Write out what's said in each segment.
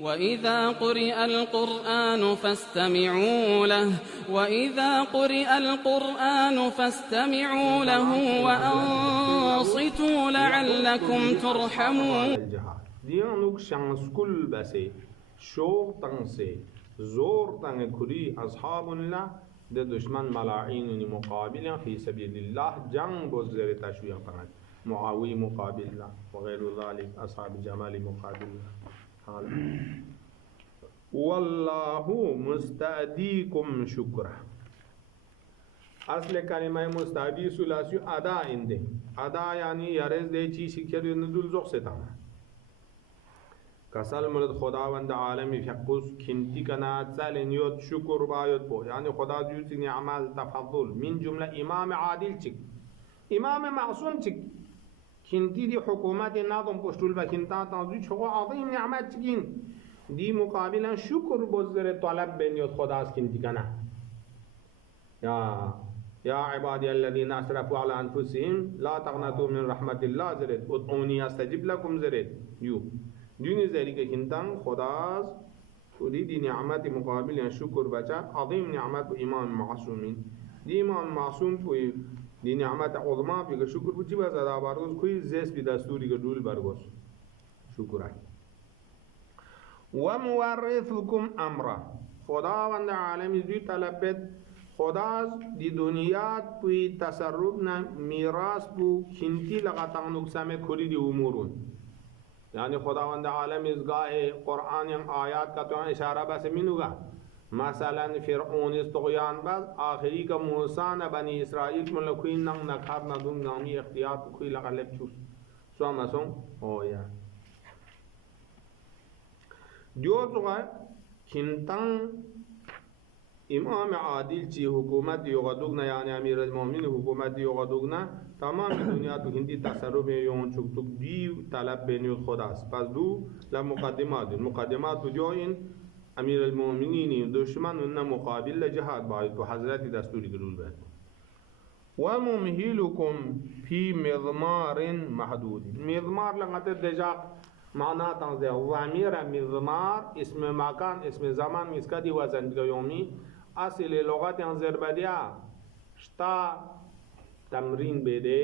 وإذا قرئ القرآن فاستمعوا له وأنصتوا لعلكم ترحمون. दियां नुक शंस्कुल बसे शोक तंग से जोर तंग खुरी अस्हाबुल्लाह दे दुश्मन मलाइन नि मुकाबिला फी सबीलिल्लाह जंग बोजरे तशविया तंग मुआवी मुकाबिला वगैरह ज़ालिक अस्हाब जमाली मुकाबिला हाल वल्लाहु मुस्तअदीकुम शुक्रा. असले कलिमा मुस्तअदी सुलासी अदा इंदे अदा यानी यरेज दे ची शिखर नदुल जोख से तंग कसल मुलद खुदावंद आलमी फकुस खिंती कना चलन योद शुक्र बायद पो यानी खुदा जुसी निअमाल तफद्दुल मिन जुमला इमाम आदिल चिक इमाम मासूम चिक खिंती दी हुकूमत नादम पोस्टुल बा खिंता ताजु छगो अज़ीम निअमत चिकिन दी मुकाबिला शुक्र बोजरे तलब बेन योद खुदा खिंती कना या इबादी अल्लज़ीना असरफू अला अनफुसिहिम ला तक़नतू मिन रहमतिल्लाह ज़रत उदऊनी अस्तजिब लकुम ज़रत यू दुनिया ज़री के खिंतान खुदास खुदी दी निअमत मुकाबिल या शुक्र बचा अज़ीम निअमत इमाम मासूमिन दी इमाम मासूम कोई दी निअमत उज़मा पे के शुक्र बुची बस अदा बारगोस कोई ज़ेस भी दस्तूरी के डूल बारगोस शुक्र है. व मुवर्रिथुकुम अम्रा खुदावंद आलमी दी तलबत खुदास दी दुनिया पे तसर्रुफ ना मीरास पु खिंती लगाता नुकसान में खुदी दी उमूरुन यानी खुदावंद आलम इस गाए कुरान आयात का तो इशारा बस मिनुगा मसलन फिरऔन इस तुग़यान बस आखिरी का मूसा न बनी इसराइल मन लखुइन नंग न खाब न दुम गामी इख्तियार खुई लगा लेप चूस सो मसों ओ या जो तो है खिंतंग इमाम आदिल ची हुकूमत योगदुगना यानी अमीर अल-मोमिन हुकूमत योगदुगना तमाम दुनिया तो हिंदी तसर्रुफ में यों चुक चुक दी तलब बेनियो खुदास पास दू ला मुकदमात जो इन अमीर अल-मोमिनीन दुश्मन उन्ना मुकाबिल जहाद बाय तो हजरत दस्तूरी के रूल बैठ व मुमहिलुकुम फी मिज़मारिन महदूद मिज़मार लगाते देजा माना तंज़े ज़मीर मिज़मार इसमें मकान इसमें ज़मान इसका दी वज़न का योमी असल लुगत ज़रबदिया शता तमरीन बेदे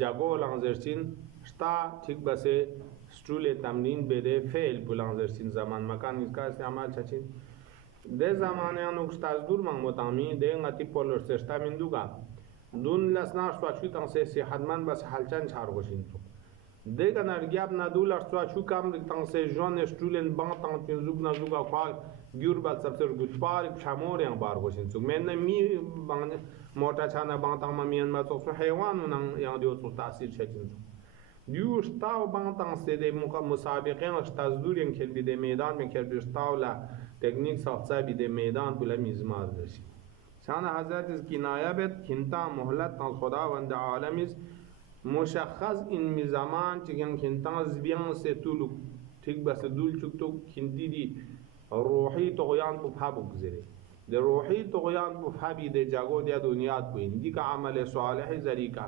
जगो लंजरसिन शता ठीक बसे स्टूल तमरीन बेदे फेल पुलंजरसिन ज़मान मकान इसका इस्तेमाल छचिन दे ज़माने अनुस्ताज दूर मंगमतामी दे गति पोलर से शता मिंदुगा दून लसना स्वाचु तंसे सेहतमंद बस हलचन छार गोशिन तो देगा नरगियाब नदूल स्वाचु काम तंसे जॉन स्टूलेन बांग तंग चिंजुग नजुगा ख्वाल ग्यूर बाल सबसे गुटपार शामोर yang बार गोशिन तो मैंने मी बांग मोटा छाना बांग तंग ममियन मा तो हैवान नंग yang दियो तो तासीर छचिन तो दियो स्टाव बांग तंग से दे मुसाबिक़ें स्टाजदूर yang खेल भी दे मैदान में खेल भी स्टाव ला टेक्निक साफ्सा भी दे मैदान पुला मिज़मार दशी शान हज़रत इस किनाया बेत खिंता मोहलत तंग खुदा वंद आलमिस मुशख्खस इन मिज़ामान चिकन खिंता ज़बियां से तुलु ठीक बस दूल चुक तो खिंती दी रूही तुग़यान को फाबु गुज़रे दे रूही तुग़यान को फाबी दे जागो दिया दुनिया को इंदी का अमल सालिह ज़रीका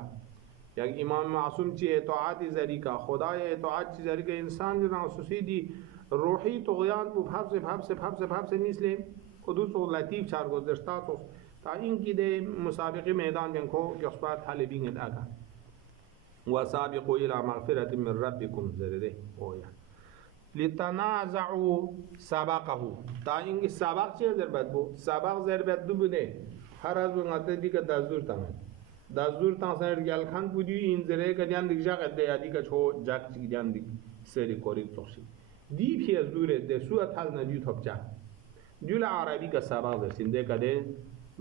या इमाम मासूम ची इताअत ज़रीका खुदा इताअत ची ज़रीका इंसान जना सुसीदी रूही तुग़यान को फाब से मिसले खुदूस और लतीफ़ चार को दस्ता तो ताइन की दे मुसाबिक़े मैदान में खो कि उस पर तालिबीन अदा वसाबिक़ू इला मग़फ़िरतिन मिन रब्बिकुम ज़रदे ओया लितनाज़अू सबक़हु ताइन की सबक़ चे ज़रबत बो सबक़ ज़रबत दुबने हर आज वंगते दी का दज़ूर तां सर गल खान पुजी इन ज़रे का जान दिख जा कदे आदि का छो जाक ची जान दिख सेरी कोरी तोसी दी भी ज़ूरे दे सुअत हाल नदी थपचा जुला अरबी का सबक़ सिंधे कदे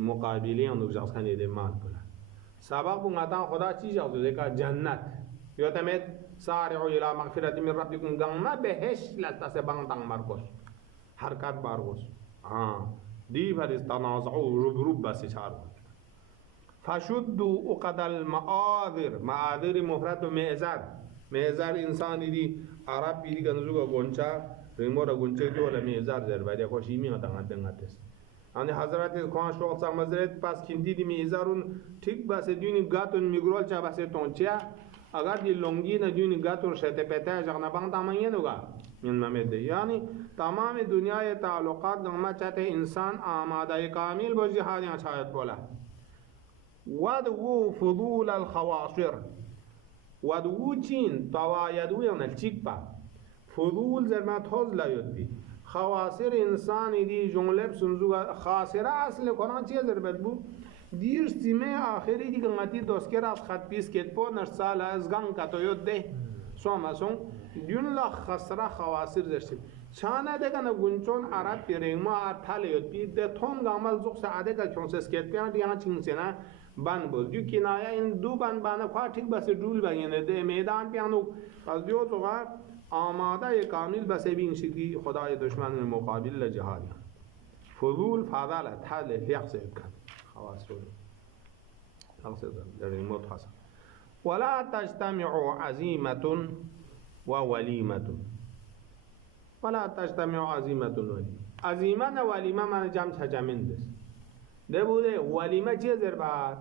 मुकाबिले अनुक जाखाने दे माल पुला सबक बुंगाता खुदा चीज़ आउट देखा जन्नत यो तमेत सारिउ इला मग़फ़िरतिन मिन रब्बिकुम गंगा बेहेश लता से बंगतांग मारकोस हरकत बारगोस हाँ दी भर इस्तनाज़उ रुब बस चार फशुद्दु उक़दल मआज़िर मुफ़रद मेज़ार इंसान दी अरब पीरी गंजुगा गोंचा रिमोरा गोंचे जो वाला मेज़ार ज़रबादिया खुशीमी आता अनि हजरत खान शोक सा मजरत पास खिंदी दी मेज़ारुन ठीक बासे दुनी गातुन मिग्रोल चा बासे तोंचिया अगर दी लोंगी न दुनी गातुन शते पेता जगना बांग तामायन होगा من ممده يعني تمام دنیا تعلقات گما چاہتے انسان آمادہ کامل بو جهاد یا چاہت بولا ودو فضول الخواصر ودو چین توایدو یا نلچیک با فضول زرمت حوز لا یود بی خواصر انسانی دی جمله بسنزو خاسره اصل قرآن چیه زربت بو دیر سیمه آخری دی گنگتی دوسکر از خط پیس کت پو نرسال از گنگ کتو یود ده سوماسون دیون لا خسره خواصر زرسید چانه ده کنه گنچون عرب پیرنگما ارتال یود بی ده تون گامل زوق سعاده که چونسس کت پیان دیان چینسینا بان بود دیو کنایه این دو بان بانه خواه ٹھیک بس دول بگینه ده میدان پیانو پس دیو تو آماده کامل بس بین شکلی خدای دشمن مقابل جهادی فضول فضالة هذا اللي يحصل كان خلاص يحصل در الموت حصل ولا تجتمع عزيمة ووليمة ولا تجتمع عزيمة ووليمة عزيمة ووليمة من جمع تجمعين ده بوده وليمة چه زربات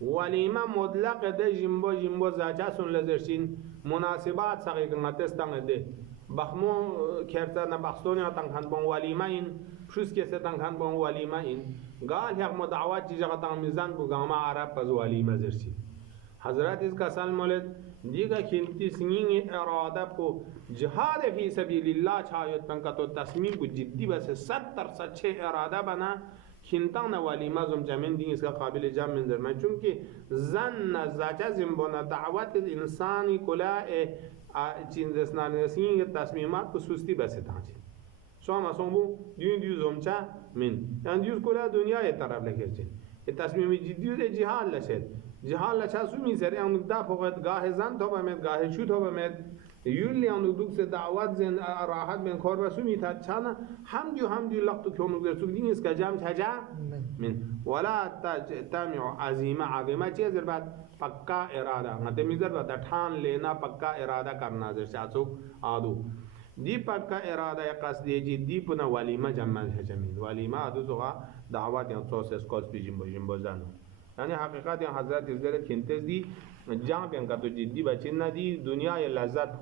وليمة مطلق ده جنبو زاجاسون لزرشين مناسبات ساقی کنگتستان ده بخمو کرتنا بخستونی تنگهند بون وليمة این شوز کسی تنگهند بون وليمة این قال یک مدعوات چیزا تنگ میزن بو گاما عرب پس وليمة زرشی حضرت اس کا سال مولد دیگه کنتی سنین اراده کو جهاد فی سبیل الله چایت پنکا تو تصمیم کو جدی بس 100% چه اراده بنا کنتان وليمة زم جمعین دین اس کا قابل جمع منظر من چونکه زن زاجه زنبونه دعوت انسانی کلا چین دستنانی سنین تصمیمات کو سستی بس تانچی شما سومو دیو زمچا من یعنی دیو کلا دنیا طرف لکرچین تصمیم جدی جهاد لشد جهاد لشد سومی سر اون دا فقط گاه زن تو بمید گاه شو تو بمید یولی اون دوک سے دعوت زن راحت بین کار بسومی تا چانا هم دیو لقطو که اون درسوک دین اس کا جام چجا من ولا تجتمع عزیمه چیه زربات پکا اراده مطلب میزر بات ٹھان لینا پکا اراده کرنا زر چاچو آدو دی پکا اراده قصدی جدی پنا وليمة جمع هجمین وليمة آدو زغا دعوت یا توس اسکوس بی جنبو زانو یعنی حقیقت یا حضرت ازدر کنتز دی جان پیان کا تو جدی بچین نا دی دنیای لذت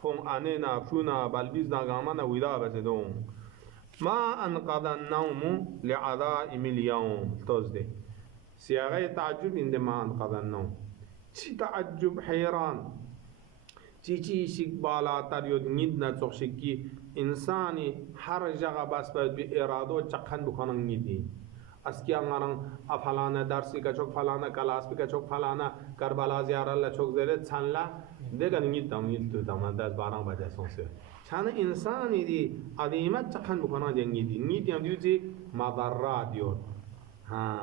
پھوم آنے نا فونا بلبیز نا گاما نا ویدا بس دوم ما انقض النوم لعذائم اليوم توز دے سیاغه تعجب اند ما انقض النوم چی تعجب حیران چی شک بالا تر یود نید نا چخشکی انسانی هر جگه بس باید بی ارادو چقن بکنن نیدی اسکیا نارن افلانا درسی کا چوک فلانا کلاس کا چوک فلانا کربلا زیارت لا چوک زره چان لا دیگه نیت تو تمام 10-12 بجه سونسه چان انسانی دی عظیمت چقن بکنن نیدی نیدی هم دیوزی مضرات یود ها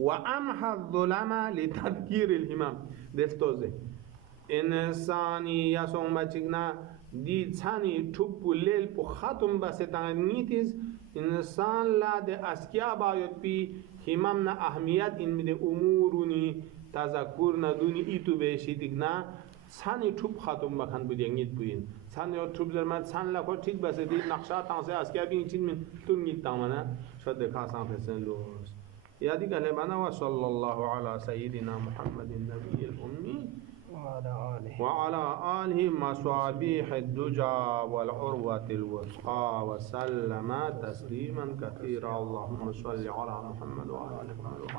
وامحى الظلم لتذكير الهمم دلتوزه انسانی یا سوم بچگنا دی چانی توپ لیل پو ختم بسیتان نیتیز انسان لا ده اسکیا باید پی همم نا اهمیت این میده امورونی تذکر ندونی ایتو بهشی دیگنا چانی توپ ختم بکن بود یعنیت بوین چانی توپ زرمت چان لکو ٹھیک بسیتی نقشات تانسه اسکیا بین چین من تو نیت تامنه شد دکاسان فسن لوست یادی کلی بنا و صلی الله علی سیدنا محمد النبی الأمی وعلى آله مصابيح الدجى والعروة الوثقى وسلم تسليما كثيرا اللهم صل على محمد وعلى آل محمد وعلى